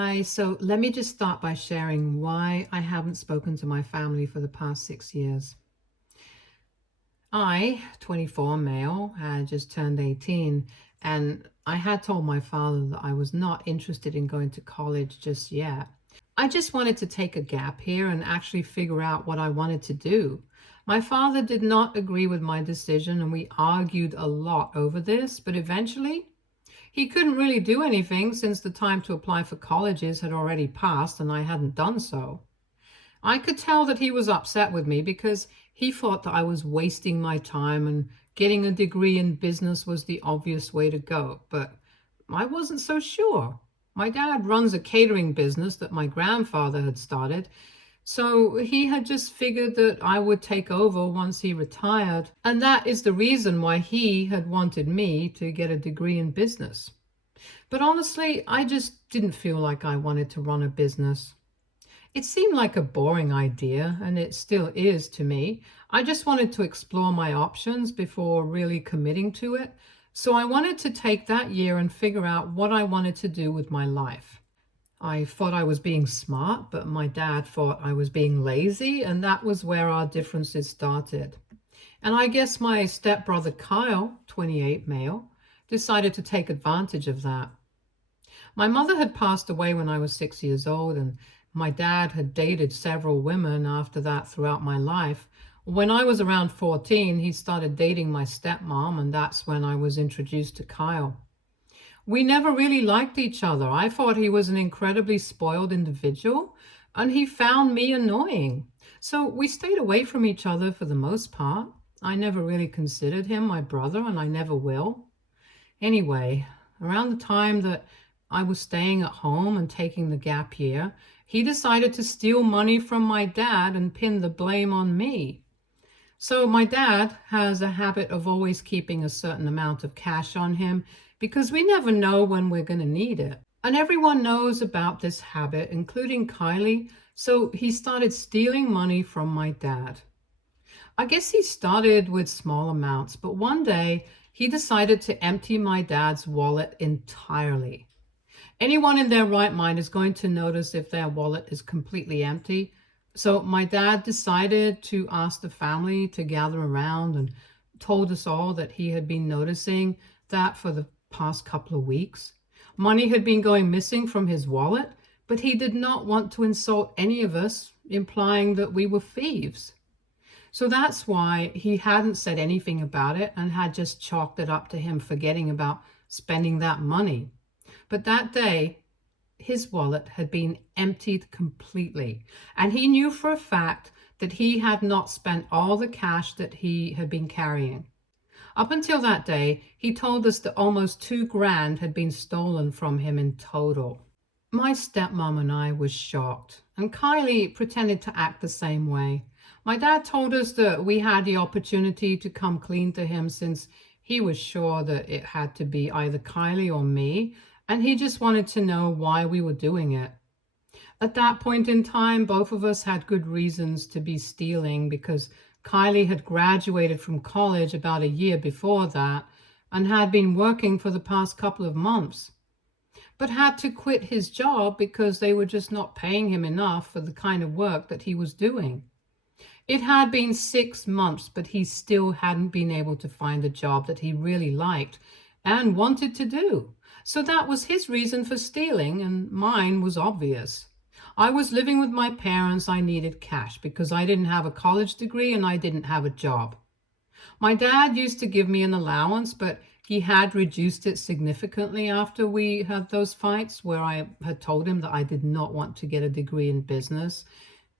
Hi, so let me just start by sharing why I haven't spoken to my family for the past 6 years. I, 24 male, had just turned 18, and I had told my father that I was not interested in going to college just yet. I just wanted to take a gap here and actually figure out what I wanted to do. My father did not agree with my decision, and we argued a lot over this, but eventually he couldn't really do anything since the time to apply for colleges had already passed and I hadn't done so. I could tell that he was upset with me because he thought that I was wasting my time and getting a degree in business was the obvious way to go. But I wasn't so sure. My dad runs a catering business that my grandfather had started, so he had just figured that I would take over once he retired, and that is the reason why he had wanted me to get a degree in business. But honestly, I just didn't feel like I wanted to run a business. It seemed like a boring idea, and it still is to me. I just wanted to explore my options before really committing to it. So I wanted to take that year and figure out what I wanted to do with my life. I thought I was being smart, but my dad thought I was being lazy, and that was where our differences started. And I guess my stepbrother Kyle, 28 male, decided to take advantage of that. My mother had passed away when I was 6 years old, and my dad had dated several women after that throughout my life. When I was around 14, he started dating my stepmom, and that's when I was introduced to Kyle. We never really liked each other. I thought he was an incredibly spoiled individual, and he found me annoying. So we stayed away from each other for the most part. I never really considered him my brother, and I never will. Anyway, around the time that I was staying at home and taking the gap year, he decided to steal money from my dad and pin the blame on me. So my dad has a habit of always keeping a certain amount of cash on him because we never know when we're going to need it. And everyone knows about this habit, including Kylie, so he started stealing money from my dad. I guess he started with small amounts, but one day he decided to empty my dad's wallet entirely. Anyone in their right mind is going to notice if their wallet is completely empty. So my dad decided to ask the family to gather around and told us all that he had been noticing that for the past couple of weeks. Money had been going missing from his wallet, but he did not want to insult any of us, implying that we were thieves. So that's why he hadn't said anything about it and had just chalked it up to him forgetting about spending that money. But that day, his wallet had been emptied completely, and he knew for a fact that he had not spent all the cash that he had been carrying. Up until that day, he told us that almost 2 grand had been stolen from him in total. My stepmom and I was shocked, and Kylie pretended to act the same way. My dad told us that we had the opportunity to come clean to him since he was sure that it had to be either Kylie or me, and he just wanted to know why we were doing it. At that point in time, both of us had good reasons to be stealing because Kylie had graduated from college about a year before that and had been working for the past couple of months, but had to quit his job because they were just not paying him enough for the kind of work that he was doing. It had been 6 months, but he still hadn't been able to find a job that he really liked and wanted to do. So that was his reason for stealing, and mine was obvious. I was living with my parents. I needed cash because I didn't have a college degree and I didn't have a job. My dad used to give me an allowance, but he had reduced it significantly after we had those fights where I had told him that I did not want to get a degree in business.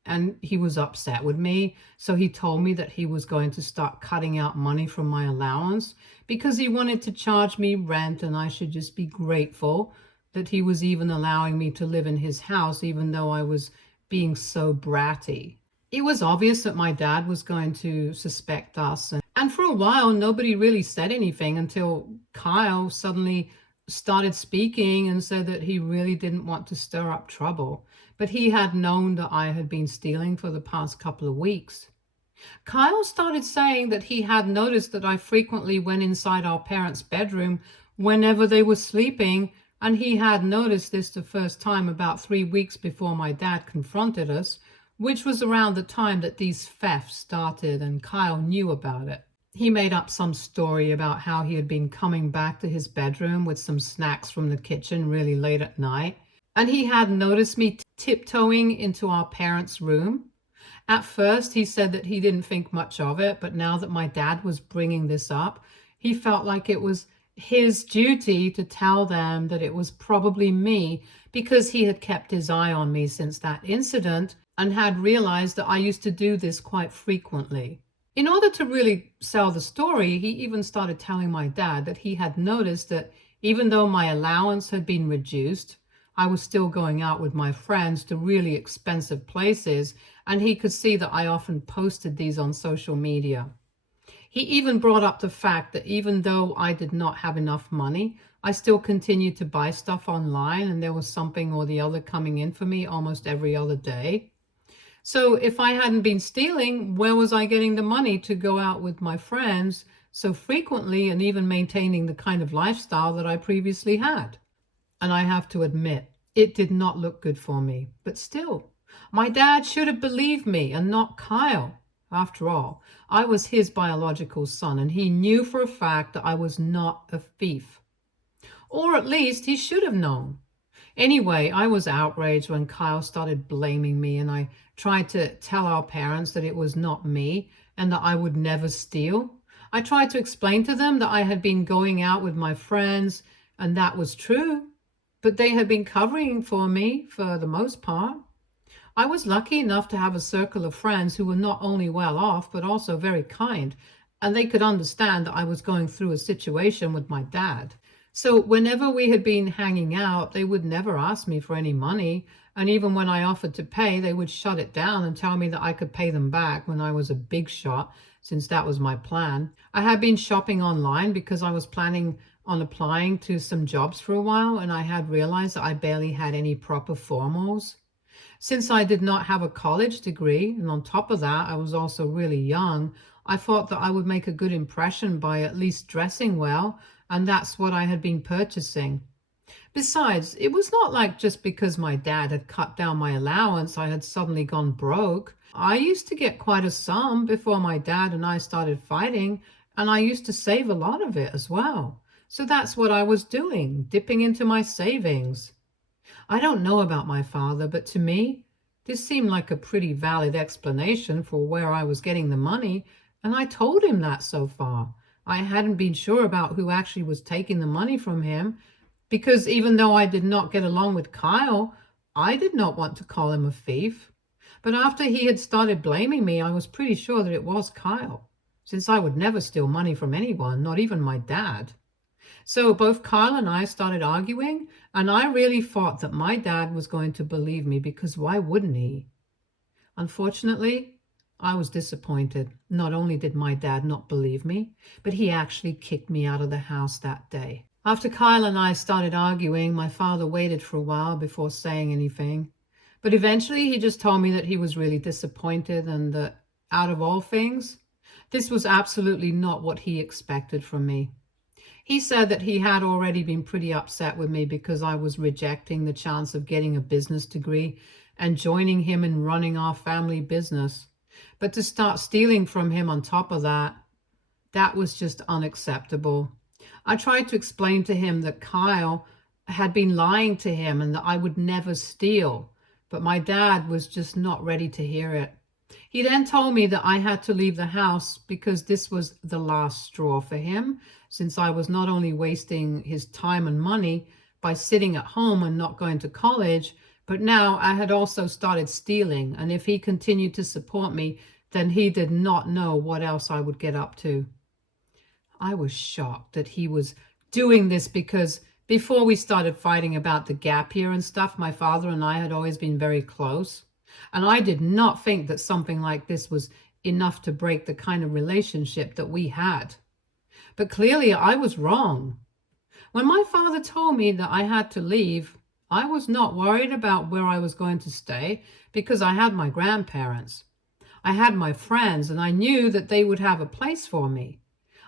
And he was upset with me, so he told me that he was going to start cutting out money from my allowance because he wanted to charge me rent, and I should just be grateful that he was even allowing me to live in his house even though I was being so bratty. It was obvious that my dad was going to suspect us, and for a while nobody really said anything until Kyle suddenly started speaking and said that he really didn't want to stir up trouble, but he had known that I had been stealing for the past couple of weeks. Kyle started saying that he had noticed that I frequently went inside our parents' bedroom whenever they were sleeping And he had noticed this the first time about 3 weeks before my dad confronted us, which was around the time that these thefts started and Kyle knew about it. He made up some story about how he had been coming back to his bedroom with some snacks from the kitchen really late at night, and he had noticed me tiptoeing into our parents' room. At first, he said that he didn't think much of it, but now that my dad was bringing this up, he felt like it was his duty to tell them that it was probably me because he had kept his eye on me since that incident and had realized that I used to do this quite frequently. In order to really sell the story, he even started telling my dad that he had noticed that even though my allowance had been reduced, I was still going out with my friends to really expensive places, and he could see that I often posted these on social media. He even brought up the fact that even though I did not have enough money, I still continued to buy stuff online, and there was something or the other coming in for me almost every other day. So if I hadn't been stealing, where was I getting the money to go out with my friends so frequently and even maintaining the kind of lifestyle that I previously had? And I have to admit, it did not look good for me. But still, my dad should have believed me and not Kyle. After all, I was his biological son, and he knew for a fact that I was not a thief. Or at least he should have known. Anyway, I was outraged when Kyle started blaming me, and I tried to tell our parents that it was not me and that I would never steal. I tried to explain to them that I had been going out with my friends, and that was true, but they had been covering for me for the most part. I was lucky enough to have a circle of friends who were not only well off, but also very kind, and they could understand that I was going through a situation with my dad. So whenever we had been hanging out, they would never ask me for any money. And even when I offered to pay, they would shut it down and tell me that I could pay them back when I was a big shot, since that was my plan. I had been shopping online because I was planning on applying to some jobs for a while, and I had realized that I barely had any proper formals. Since I did not have a college degree, and on top of that, I was also really young, I thought that I would make a good impression by at least dressing well, and that's what I had been purchasing. Besides, it was not like just because my dad had cut down my allowance, I had suddenly gone broke. I used to get quite a sum before my dad and I started fighting, and I used to save a lot of it as well. So that's what I was doing, dipping into my savings. I don't know about my father, but to me, this seemed like a pretty valid explanation for where I was getting the money, and I told him that so far. I hadn't been sure about who actually was taking the money from him, because even though I did not get along with Kyle, I did not want to call him a thief. But after he had started blaming me, I was pretty sure that it was Kyle, since I would never steal money from anyone, not even my dad. So both Kyle and I started arguing, and I really thought that my dad was going to believe me, because why wouldn't he? Unfortunately, I was disappointed. Not only did my dad not believe me, but he actually kicked me out of the house that day. After Kyle and I started arguing, my father waited for a while before saying anything. But eventually he just told me that he was really disappointed, and that out of all things, this was absolutely not what he expected from me. He said that he had already been pretty upset with me because I was rejecting the chance of getting a business degree and joining him in running our family business. But to start stealing from him on top of that, that was just unacceptable. I tried to explain to him that Kyle had been lying to him and that I would never steal, but my dad was just not ready to hear it. He then told me that I had to leave the house because this was the last straw for him, since I was not only wasting his time and money by sitting at home and not going to college, but now I had also started stealing, and if he continued to support me, then he did not know what else I would get up to. I was shocked that he was doing this because before we started fighting about the gap year and stuff, my father and I had always been very close. And I did not think that something like this was enough to break the kind of relationship that we had. But clearly I was wrong. When my father told me that I had to leave, I was not worried about where I was going to stay because I had my grandparents. I had my friends, and I knew that they would have a place for me.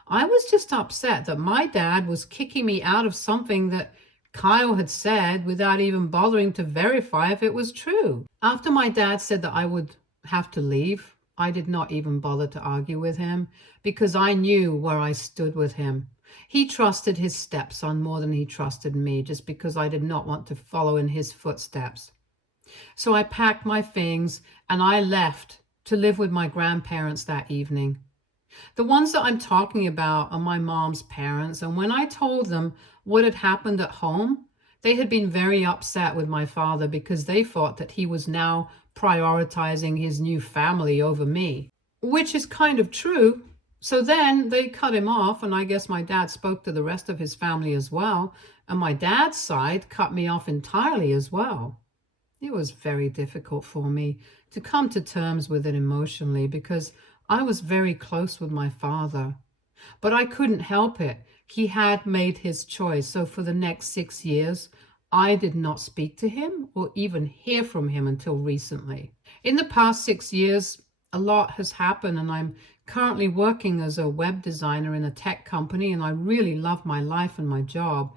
I was just upset that my dad was kicking me out of something that Kyle had said without even bothering to verify if it was true. After my dad said that I would have to leave, I did not even bother to argue with him because I knew where I stood with him. He trusted his stepson more than he trusted me just because I did not want to follow in his footsteps. So I packed my things and I left to live with my grandparents that evening. The ones that I'm talking about are my mom's parents, and when I told them what had happened at home, they had been very upset with my father because they thought that he was now prioritizing his new family over me, which is kind of true. So then they cut him off, and I guess my dad spoke to the rest of his family as well, and my dad's side cut me off entirely as well. It was very difficult for me to come to terms with it emotionally because I was very close with my father. But I couldn't help it. He had made his choice. So for the next 6 years, I did not speak to him or even hear from him until recently. In the past 6 years, a lot has happened, and I'm currently working as a web designer in a tech company, and I really love my life and my job.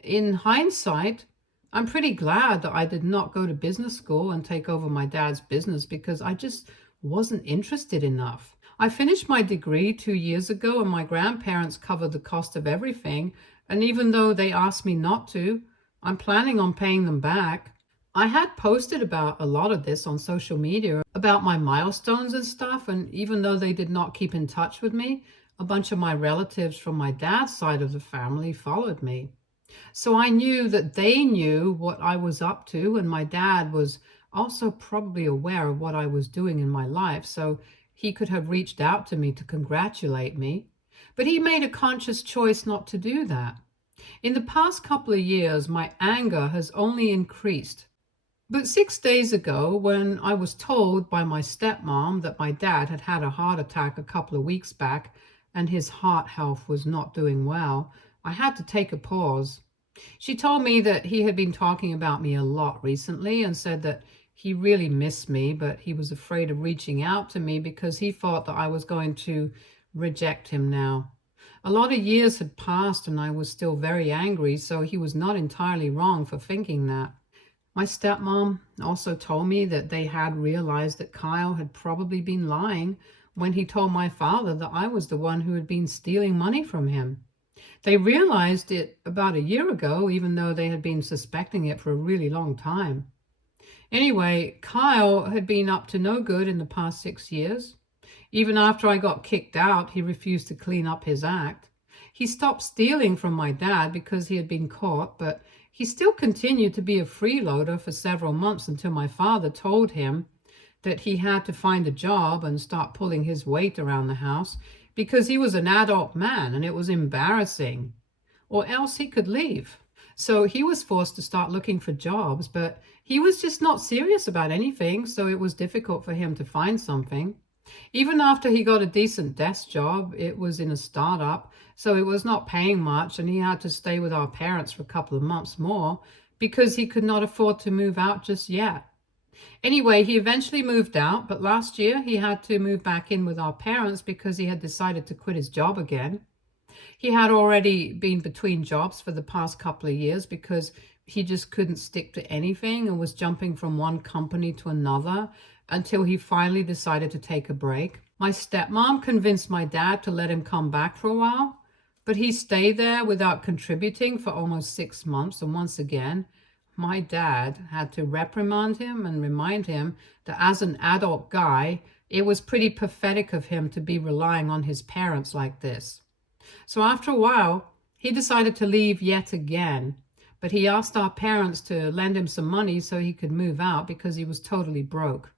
In hindsight, I'm pretty glad that I did not go to business school and take over my dad's business because I just wasn't interested enough. I finished my degree 2 years ago and my grandparents covered the cost of everything. And even though they asked me not to, I'm planning on paying them back. I had posted about a lot of this on social media about my milestones and stuff. And even though they did not keep in touch with me, a bunch of my relatives from my dad's side of the family followed me. So I knew that they knew what I was up to, and my dad was also probably aware of what I was doing in my life, so he could have reached out to me to congratulate me. But he made a conscious choice not to do that. In the past couple of years, my anger has only increased. But 6 days ago, when I was told by my stepmom that my dad had had a heart attack a couple of weeks back and his heart health was not doing well, I had to take a pause. She told me that he had been talking about me a lot recently and said that he really missed me, but he was afraid of reaching out to me because he thought that I was going to reject him now. A lot of years had passed and I was still very angry, so he was not entirely wrong for thinking that. My stepmom also told me that they had realized that Kyle had probably been lying when he told my father that I was the one who had been stealing money from him. They realized it about a year ago, even though they had been suspecting it for a really long time. Anyway, Kyle had been up to no good in the past 6 years. Even after I got kicked out, he refused to clean up his act. He stopped stealing from my dad because he had been caught, but he still continued to be a freeloader for several months until my father told him that he had to find a job and start pulling his weight around the house because he was an adult man and it was embarrassing, or else he could leave. So he was forced to start looking for jobs, but he was just not serious about anything, so it was difficult for him to find something. Even after he got a decent desk job, it was in a startup, so it was not paying much, and he had to stay with our parents for a couple of months more because he could not afford to move out just yet. Anyway, he eventually moved out, but last year he had to move back in with our parents because he had decided to quit his job again. He had already been between jobs for the past couple of years because he just couldn't stick to anything and was jumping from one company to another until he finally decided to take a break. My stepmom convinced my dad to let him come back for a while, but he stayed there without contributing for almost 6 months, and once again, my dad had to reprimand him and remind him that as an adult guy, it was pretty pathetic of him to be relying on his parents like this. So after a while, he decided to leave yet again, but he asked our parents to lend him some money so he could move out because he was totally broke.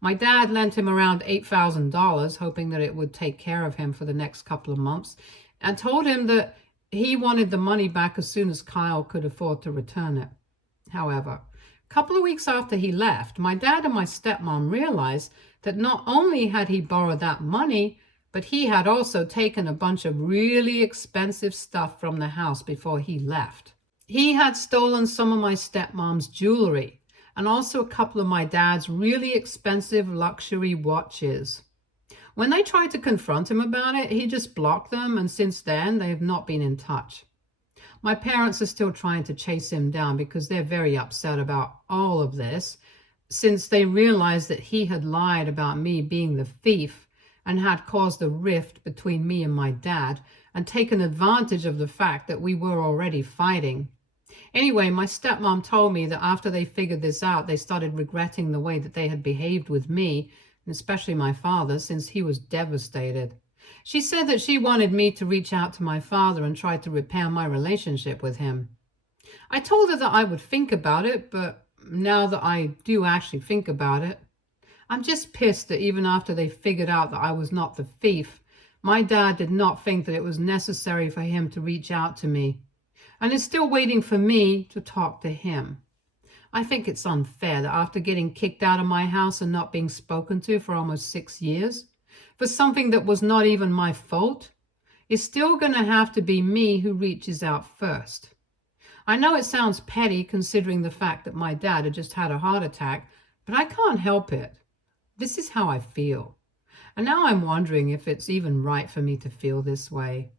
My dad lent him around $8,000, hoping that it would take care of him for the next couple of months, and told him that he wanted the money back as soon as Kyle could afford to return it. However, a couple of weeks after he left, my dad and my stepmom realized that not only had he borrowed that money, but he had also taken a bunch of really expensive stuff from the house before he left. He had stolen some of my stepmom's jewelry and also a couple of my dad's really expensive luxury watches. When they tried to confront him about it, he just blocked them, and since then they have not been in touch. My parents are still trying to chase him down because they're very upset about all of this, since they realized that he had lied about me being the thief and had caused a rift between me and my dad and taken advantage of the fact that we were already fighting. Anyway, my stepmom told me that after they figured this out, they started regretting the way that they had behaved with me, and especially my father, since he was devastated. She said that she wanted me to reach out to my father and try to repair my relationship with him. I told her that I would think about it, but now that I do actually think about it, I'm just pissed that even after they figured out that I was not the thief, my dad did not think that it was necessary for him to reach out to me, and is still waiting for me to talk to him. I think it's unfair that after getting kicked out of my house and not being spoken to for almost 6 years, for something that was not even my fault, it's still going to have to be me who reaches out first. I know it sounds petty considering the fact that my dad had just had a heart attack, but I can't help it. This is how I feel. And now I'm wondering if it's even right for me to feel this way.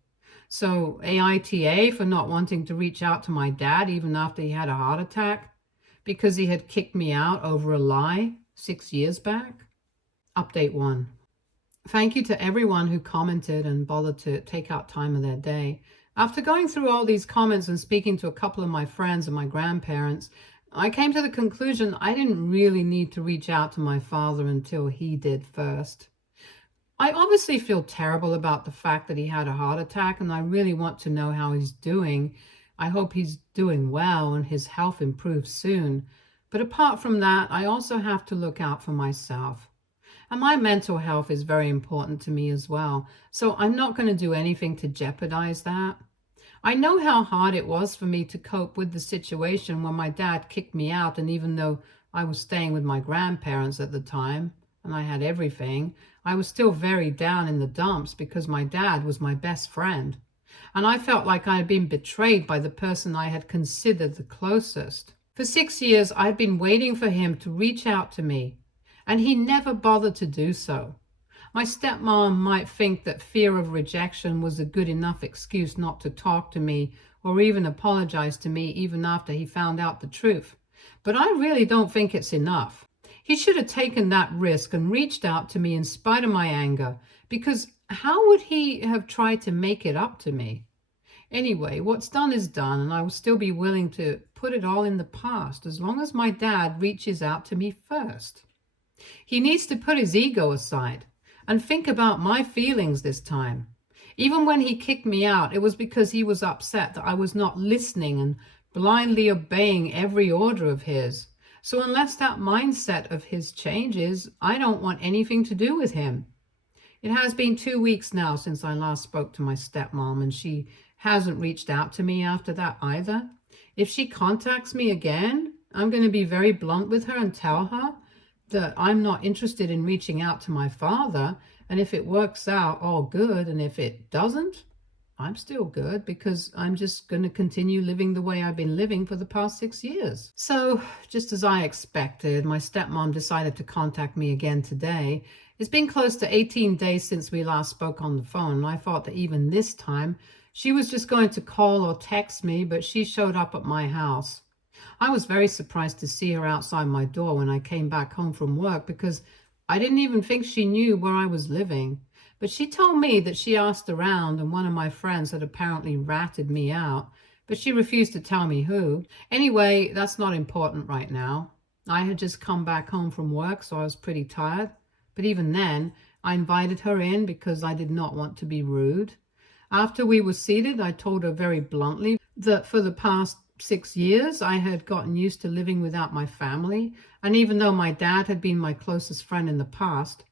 So AITA for not wanting to reach out to my dad even after he had a heart attack because he had kicked me out over a lie 6 years back? Update 1. Thank you to everyone who commented and bothered to take out time of their day. After going through all these comments and speaking to a couple of my friends and my grandparents, I came to the conclusion I didn't really need to reach out to my father until he did first. I obviously feel terrible about the fact that he had a heart attack, and I really want to know how he's doing. I hope he's doing well and his health improves soon. But apart from that, I also have to look out for myself. And my mental health is very important to me as well. So I'm not going to do anything to jeopardize that. I know how hard it was for me to cope with the situation when my dad kicked me out, and even though I was staying with my grandparents at the time and I had everything, I was still very down in the dumps because my dad was my best friend. And I felt like I had been betrayed by the person I had considered the closest. For 6 years, I had been waiting for him to reach out to me, and he never bothered to do so. My stepmom might think that fear of rejection was a good enough excuse not to talk to me or even apologize to me even after he found out the truth. But I really don't think it's enough. He should have taken that risk and reached out to me in spite of my anger, because how would he have tried to make it up to me? Anyway, what's done is done, and I will still be willing to put it all in the past as long as my dad reaches out to me first. He needs to put his ego aside and think about my feelings this time. Even when he kicked me out, it was because he was upset that I was not listening and blindly obeying every order of his. So unless that mindset of his changes, I don't want anything to do with him. It has been 2 weeks now since I last spoke to my stepmom, and she hasn't reached out to me after that either. If she contacts me again, I'm going to be very blunt with her and tell her that I'm not interested in reaching out to my father, and if it works out, all good, and if it doesn't, I'm still good, because I'm just going to continue living the way I've been living for the past 6 years. So, just as I expected, my stepmom decided to contact me again today. It's been close to 18 days since we last spoke on the phone, and I thought that even this time she was just going to call or text me, but she showed up at my house. I was very surprised to see her outside my door when I came back home from work, because I didn't even think she knew where I was living. But she told me that she asked around and one of my friends had apparently ratted me out, but she refused to tell me who. Anyway, that's not important right now. I had just come back home from work, so I was pretty tired. But even then, I invited her in because I did not want to be rude. After we were seated, I told her very bluntly that for the past 6 years, I had gotten used to living without my family, and even though my dad had been my closest friend in the past,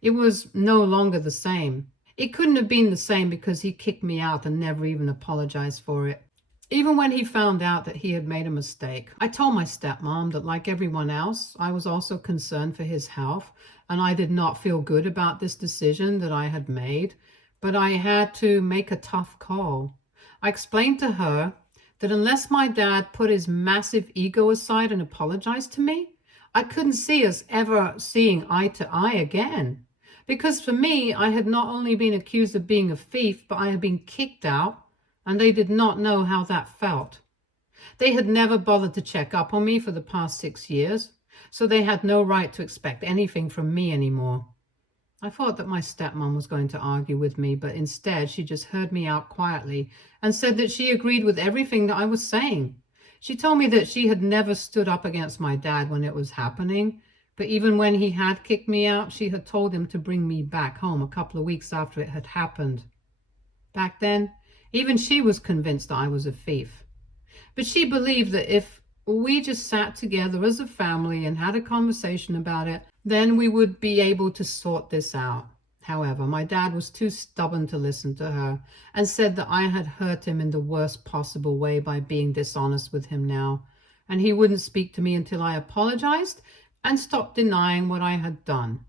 it was no longer the same. It couldn't have been the same because he kicked me out and never even apologized for it, even when he found out that he had made a mistake. I told my stepmom that, like everyone else, I was also concerned for his health, and I did not feel good about this decision that I had made, but I had to make a tough call. I explained to her that unless my dad put his massive ego aside and apologized to me, I couldn't see us ever seeing eye to eye again. Because for me, I had not only been accused of being a thief, but I had been kicked out, and they did not know how that felt. They had never bothered to check up on me for the past 6 years, so they had no right to expect anything from me anymore. I thought that my stepmom was going to argue with me, but instead she just heard me out quietly and said that she agreed with everything that I was saying. She told me that she had never stood up against my dad when it was happening, but even when he had kicked me out, she had told him to bring me back home a couple of weeks after it had happened. Back then, even she was convinced that I was a thief. But she believed that if we just sat together as a family and had a conversation about it, then we would be able to sort this out. However, my dad was too stubborn to listen to her and said that I had hurt him in the worst possible way by being dishonest with him now, and he wouldn't speak to me until I apologized and stopped denying what I had done.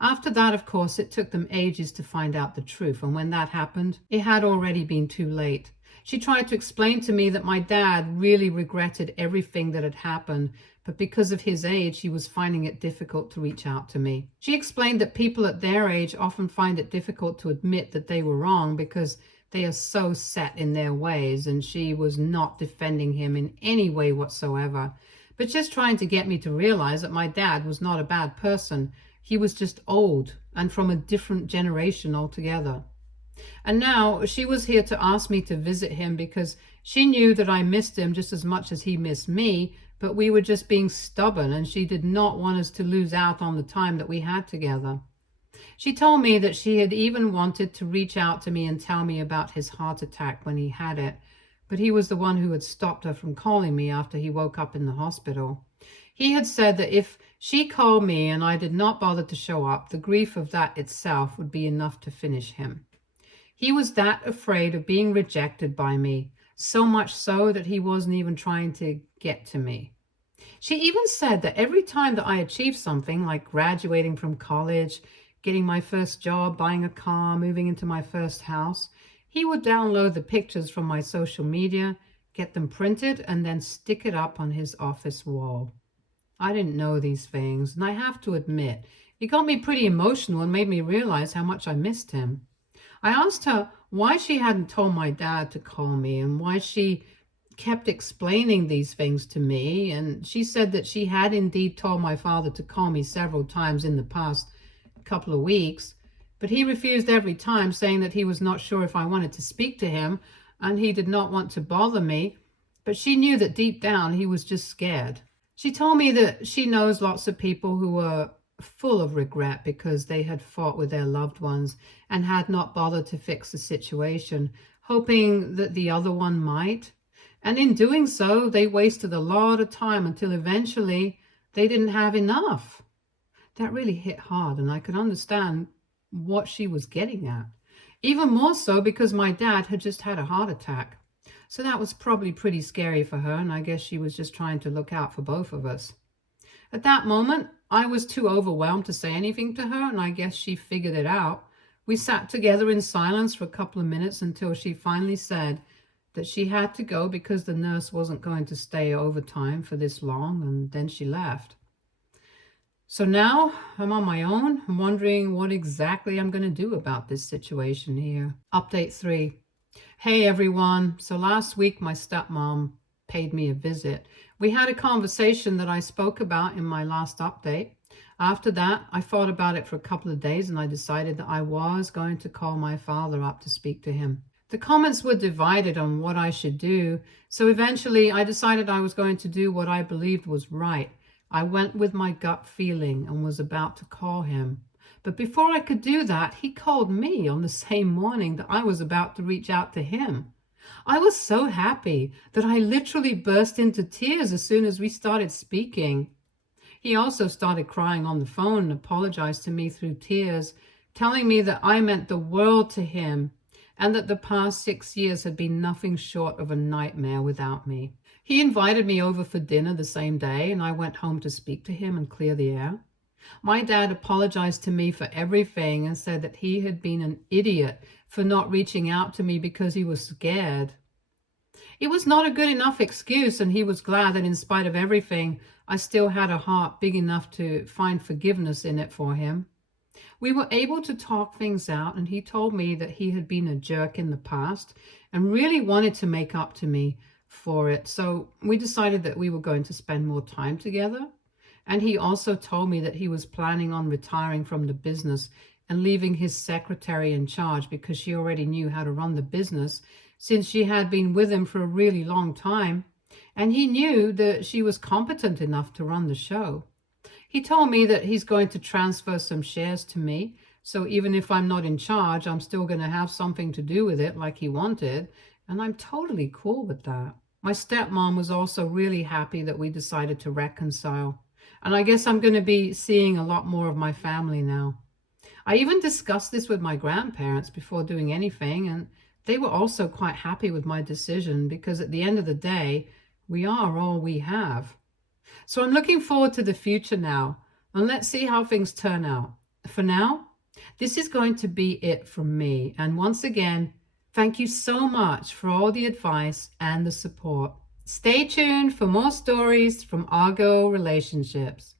After that, of course, it took them ages to find out the truth, and when that happened, it had already been too late. She tried to explain to me that my dad really regretted everything that had happened, but because of his age, he was finding it difficult to reach out to me. She explained that people at their age often find it difficult to admit that they were wrong because they are so set in their ways, and she was not defending him in any way whatsoever, but just trying to get me to realize that my dad was not a bad person. He was just old and from a different generation altogether. And now she was here to ask me to visit him because she knew that I missed him just as much as he missed me, but we were just being stubborn and she did not want us to lose out on the time that we had together. She told me that she had even wanted to reach out to me and tell me about his heart attack when he had it, but he was the one who had stopped her from calling me after he woke up in the hospital. He had said that if she called me and I did not bother to show up, the grief of that itself would be enough to finish him. He was that afraid of being rejected by me, so much so that he wasn't even trying to get to me. She even said that every time that I achieved something like graduating from college, getting my first job, buying a car, moving into my first house, he would download the pictures from my social media, get them printed, and then stick it up on his office wall. I didn't know these things, and I have to admit, it got me pretty emotional and made me realize how much I missed him. I asked her why she hadn't told my dad to call me and why she kept explaining these things to me, and she said that she had indeed told my father to call me several times in the past couple of weeks, but he refused every time, saying that he was not sure if I wanted to speak to him and he did not want to bother me, but she knew that deep down he was just scared. She told me that she knows lots of people who were full of regret because they had fought with their loved ones and had not bothered to fix the situation, hoping that the other one might. And in doing so, they wasted a lot of time until eventually they didn't have enough. That really hit hard, and I could understand what she was getting at. Even more so because my dad had just had a heart attack. So that was probably pretty scary for her, and I guess she was just trying to look out for both of us. At that moment, I was too overwhelmed to say anything to her, and I guess she figured it out. We sat together in silence for a couple of minutes until she finally said that she had to go because the nurse wasn't going to stay overtime for this long, and then she left. So now I'm on my own. I'm wondering what exactly I'm going to do about this situation here. Update 3. Hey everyone. So last week my stepmom paid me a visit. We had a conversation that I spoke about in my last update. After that, I thought about it for a couple of days and I decided that I was going to call my father up to speak to him. The comments were divided on what I should do, so eventually I decided I was going to do what I believed was right. I went with my gut feeling and was about to call him. But before I could do that, he called me on the same morning that I was about to reach out to him. I was so happy that I literally burst into tears as soon as we started speaking. He also started crying on the phone and apologized to me through tears, telling me that I meant the world to him and that the past 6 years had been nothing short of a nightmare without me. He invited me over for dinner the same day, and I went home to speak to him and clear the air. My dad apologized to me for everything and said that he had been an idiot for not reaching out to me because he was scared. It was not a good enough excuse, and he was glad that in spite of everything, I still had a heart big enough to find forgiveness in it for him. We were able to talk things out, and he told me that he had been a jerk in the past and really wanted to make up to me for it. So we decided that we were going to spend more time together. And he also told me that he was planning on retiring from the business and leaving his secretary in charge because she already knew how to run the business since she had been with him for a really long time. And he knew that she was competent enough to run the show. He told me that he's going to transfer some shares to me. So even if I'm not in charge, I'm still going to have something to do with it like he wanted. And I'm totally cool with that. My stepmom was also really happy that we decided to reconcile. And I guess I'm going to be seeing a lot more of my family now. I even discussed this with my grandparents before doing anything, and they were also quite happy with my decision because at the end of the day, we are all we have. So I'm looking forward to the future now, and let's see how things turn out. For now, this is going to be it from me. And once again, thank you so much for all the advice and the support. Stay tuned for more stories from Argo Relationships.